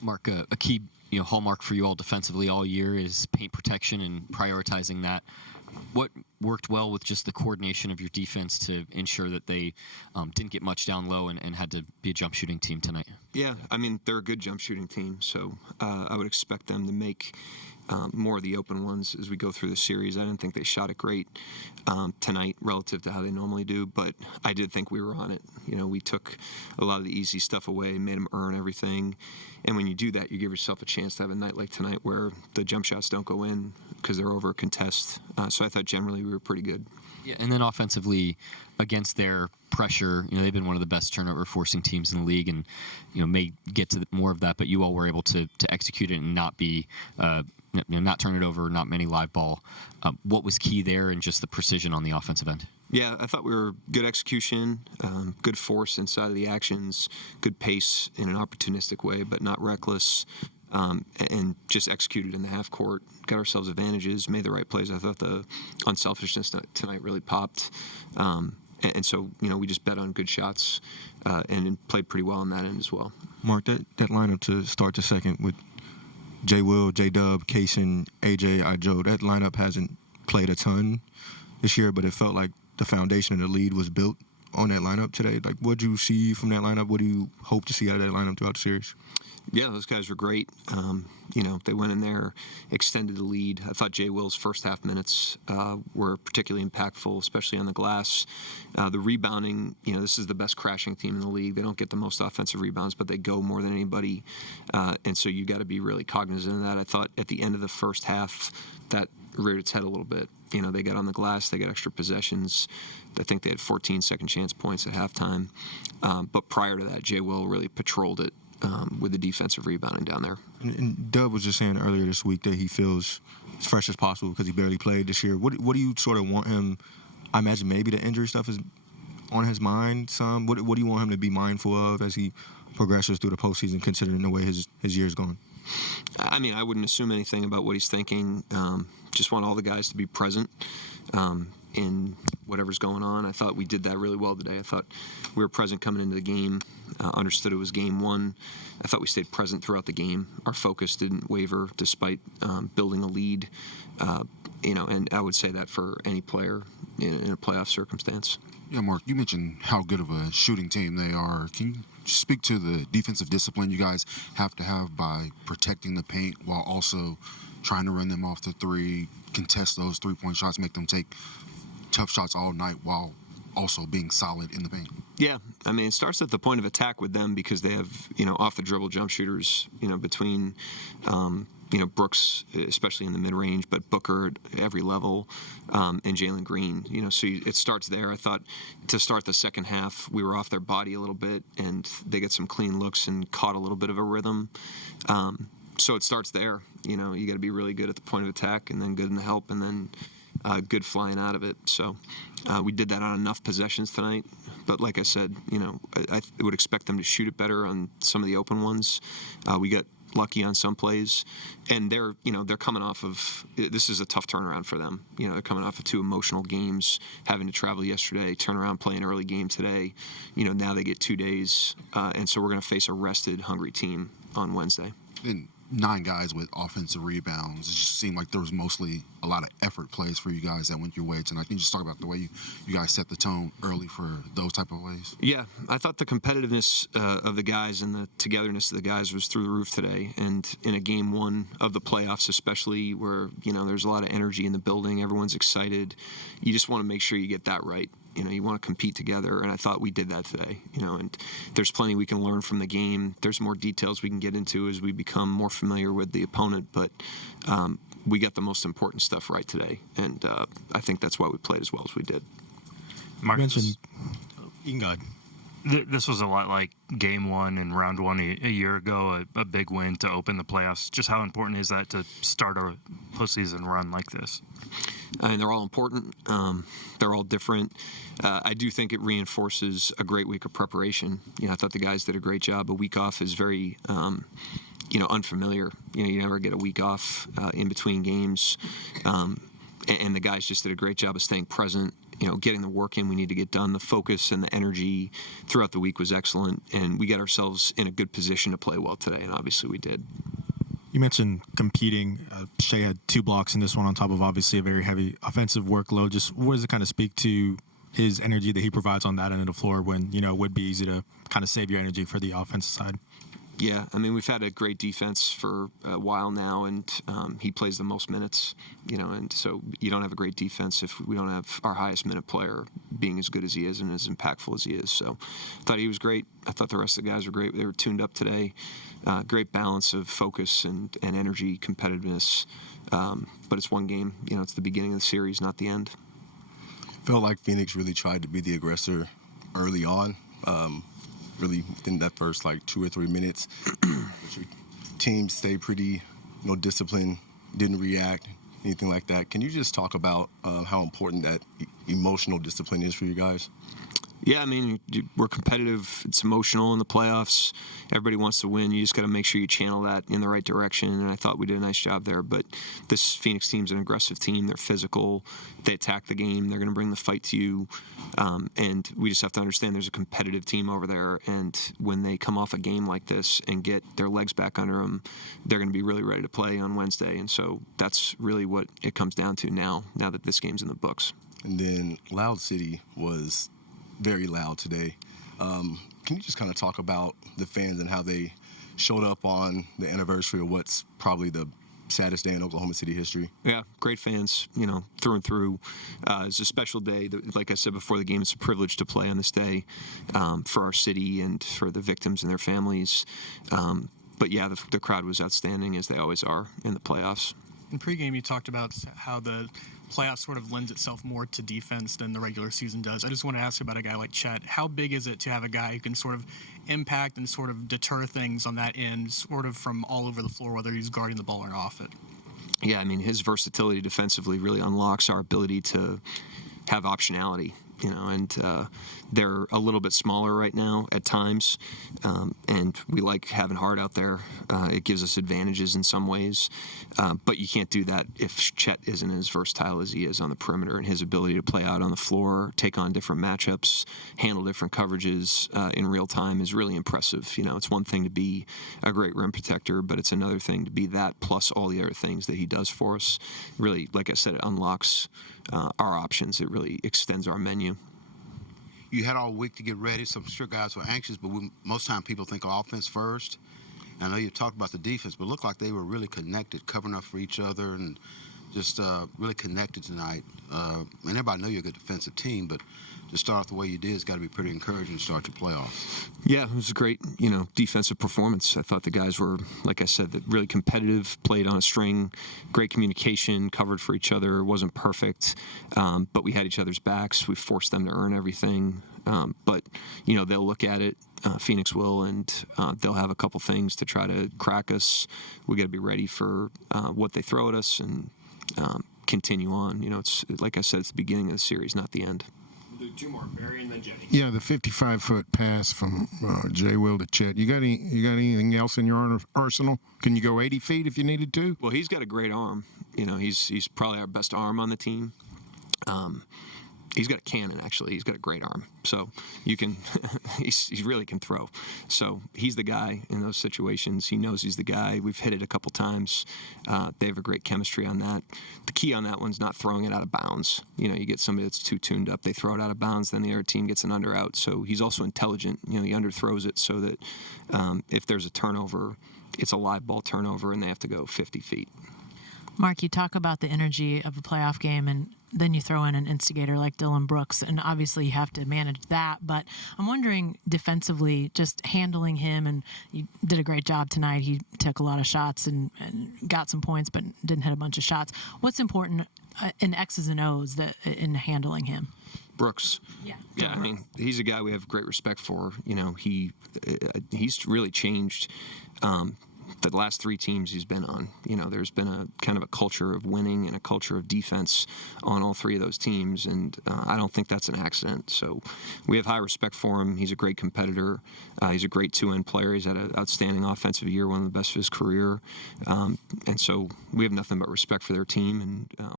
Mark, a key hallmark for you all defensively all year is paint protection and prioritizing that. What worked well with just the coordination of your defense to ensure that they didn't get much down low and had to be a jump shooting team tonight? Yeah, I mean, they're a good jump shooting team, so I would expect them to make more of the open ones as we go through the series. I didn't think they shot it great tonight relative to how they normally do, but I did think we were on it. We took a lot of the easy stuff away, made them earn everything. And when you do that, you give yourself a chance to have a night like tonight where the jump shots don't go in because they're over a contest. So I thought generally we were pretty good. Yeah, and then offensively, against their pressure, they've been one of the best turnover forcing teams in the league, and may get to more of that. But you all were able to execute it and not be, not turn it over, not many live ball. What was key there, and just the precision on the offensive end? Yeah, I thought we were good execution, good force inside of the actions, good pace in an opportunistic way, but not reckless. And just executed in the half court, got ourselves advantages, made the right plays. I thought the unselfishness tonight really popped. And so, we just bet on good shots and played pretty well on that end as well. Mark, that lineup to start the second with J. Will, J. Dub, Kaysen, AJ, Ijo, that lineup hasn't played a ton this year, but it felt like the foundation of the lead was built on that lineup today. Like, what do you see from that lineup? What do you hope to see out of that lineup throughout the series? Yeah, those guys were great. They went in there, extended the lead. I thought Jay Will's first half minutes were particularly impactful, especially on the glass. The rebounding, this is the best crashing team in the league. They don't get the most offensive rebounds, but they go more than anybody. And so you got to be really cognizant of that. I thought at the end of the first half, that reared its head a little bit. They got on the glass, they got extra possessions. I think they had 14 second chance points at halftime. But prior to that, Jay Will really patrolled it with the defensive rebounding down there. And Dub was just saying earlier this week that he feels as fresh as possible because he barely played this year. What do you sort of want him? I imagine maybe the injury stuff is on his mind some. What do you want him to be mindful of as he progresses through the postseason, considering the way his year's gone? I mean, I wouldn't assume anything about what he's thinking. Just want all the guys to be present in whatever's going on. I thought we did that really well today. I thought we were present coming into the game, understood it was game one. I thought we stayed present throughout the game. Our focus didn't waver despite building a lead. And I would say that for any player in a playoff circumstance. Yeah, Mark, you mentioned how good of a shooting team they are. Can you speak to the defensive discipline you guys have to have by protecting the paint while also trying to run them off the three, contest those three-point shots, make them take tough shots all night while also being solid in the paint? Yeah, I mean, it starts at the point of attack with them because they have, off-the-dribble jump shooters, between, Brooks, especially in the mid-range, but Booker at every level, and Jalen Green. So it starts there. I thought to start the second half, we were off their body a little bit, and they get some clean looks and caught a little bit of a rhythm. So it starts there. You got to be really good at the point of attack, and then good in the help, and then good flying out of it. So we did that on enough possessions tonight. But like I said, I would expect them to shoot it better on some of the open ones. We got lucky on some plays, and they're coming off of, this is a tough turnaround for them. They're coming off of 2 emotional games, having to travel yesterday, turn around, play an early game today. Now they get 2 days, and so we're going to face a rested, hungry team on Wednesday. And 9 guys with offensive rebounds. It just seemed like there was mostly a lot of effort plays for you guys that went your way tonight. Can you just talk about the way you guys set the tone early for those type of plays? Yeah, I thought the competitiveness of the guys and the togetherness of the guys was through the roof today. And in a game one of the playoffs especially, where, there's a lot of energy in the building, everyone's excited, you just want to make sure you get that right. You want to compete together, and I thought we did that today. And there's plenty we can learn from the game. There's more details we can get into as we become more familiar with the opponent, but we got the most important stuff right today, and I think that's why we played as well as we did. Mark, You can go ahead. this was a lot like game one and round one a year ago, a big win to open the playoffs. Just how important is that to start a postseason run like this? I mean, they're all important. They're all different. I do think it reinforces a great week of preparation. I thought the guys did a great job. A week off is very, unfamiliar. You never get a week off in between games. And the guys just did a great job of staying present getting the work in we need to get done. The focus and the energy throughout the week was excellent, and we got ourselves in a good position to play well today, and obviously we did. You mentioned competing. Shea had 2 blocks in this one on top of obviously a very heavy offensive workload. Just what does it kind of speak to his energy that he provides on that end of the floor when, it would be easy to kind of save your energy for the offensive side? Yeah, I mean, we've had a great defense for a while now, and he plays the most minutes, and so you don't have a great defense if we don't have our highest minute player being as good as he is and as impactful as he is. So I thought he was great. I thought the rest of the guys were great. They were tuned up today. Great balance of focus and energy, competitiveness. But it's one game. It's the beginning of the series, not the end. Felt like Phoenix really tried to be the aggressor early on. Really within that first 2 or 3 minutes. But your team stayed pretty, disciplined, didn't react, anything like that. Can you just talk about how important that emotional discipline is for you guys? Yeah, I mean, we're competitive. It's emotional in the playoffs. Everybody wants to win. You just got to make sure you channel that in the right direction, and I thought we did a nice job there. But this Phoenix team's an aggressive team. They're physical. They attack the game. They're going to bring the fight to you, and we just have to understand there's a competitive team over there, and when they come off a game like this and get their legs back under them, they're going to be really ready to play on Wednesday, and so that's really what it comes down to now that this game's in the books. And then Loud City was very loud today. Can you just kind of talk about the fans and how they showed up on the anniversary of what's probably the saddest day in Oklahoma City history? Yeah, great fans, through and through. It's a special day. Like I said before the game, it's a privilege to play on this day for our city and for the victims and their families. But yeah, the crowd was outstanding, as they always are in the playoffs. In pregame, you talked about how the playoffs sort of lends itself more to defense than the regular season does. I just want to ask about a guy like Chet. How big is it to have a guy who can sort of impact and sort of deter things on that end, sort of from all over the floor, whether he's guarding the ball or off it? Yeah, I mean, his versatility defensively really unlocks our ability to have optionality. And they're a little bit smaller right now at times, and we like having Hart out there. It gives us advantages in some ways, but you can't do that if Chet isn't as versatile as he is on the perimeter, and his ability to play out on the floor, take on different matchups, handle different coverages in real time is really impressive. It's one thing to be a great rim protector, but it's another thing to be that plus all the other things that he does for us. Really, like I said, it unlocks our options. It really extends our menu. You had all week to get ready, so I'm sure guys were anxious, but most time people think of offense first. And I know you talked about the defense, but it looked like they were really connected, covering up for each other, and just really connected tonight. And everybody know you're a good defensive team, but to start off the way you did, it's got to be pretty encouraging to start the playoffs. Yeah, it was a great, defensive performance. I thought the guys were, like I said, really competitive, played on a string, great communication, covered for each other. It wasn't perfect, but we had each other's backs. We forced them to earn everything. But, they'll look at it, Phoenix will, and they'll have a couple things to try to crack us. We got to be ready for what they throw at us and continue on. It's like I said, it's the beginning of the series, not the end. We'll do 2 more, Barry and then Jenny. Yeah, the 55-foot pass from Jay Will to Chet. You got anything else in your arsenal? Can you go 80 feet if you needed to? Well, he's got a great arm. He's probably our best arm on the team. He's got a cannon, actually. He's got a great arm. So you can, he really can throw. So he's the guy in those situations. He knows he's the guy. We've hit it a couple times. They have a great chemistry on that. The key on that one's not throwing it out of bounds. You get somebody that's too tuned up. They throw it out of bounds, then the other team gets an under out. So he's also intelligent. He underthrows it so that if there's a turnover, it's a live ball turnover and they have to go 50 feet. Mark, you talk about the energy of a playoff game, and then you throw in an instigator like Dylan Brooks, and obviously you have to manage that. But I'm wondering defensively, just handling him, and you did a great job tonight. He took a lot of shots and got some points, but didn't hit a bunch of shots. What's important in X's and O's in handling him? Brooks. Yeah, I mean, he's a guy we have great respect for. He's really changed. The last 3 teams he's been on, there's been a kind of a culture of winning and a culture of defense on all 3 of those teams, and I don't think that's an accident. So we have high respect for him. He's a great competitor. He's a great 2-end player. He's had an outstanding offensive year, one of the best of his career, and so we have nothing but respect for their team, and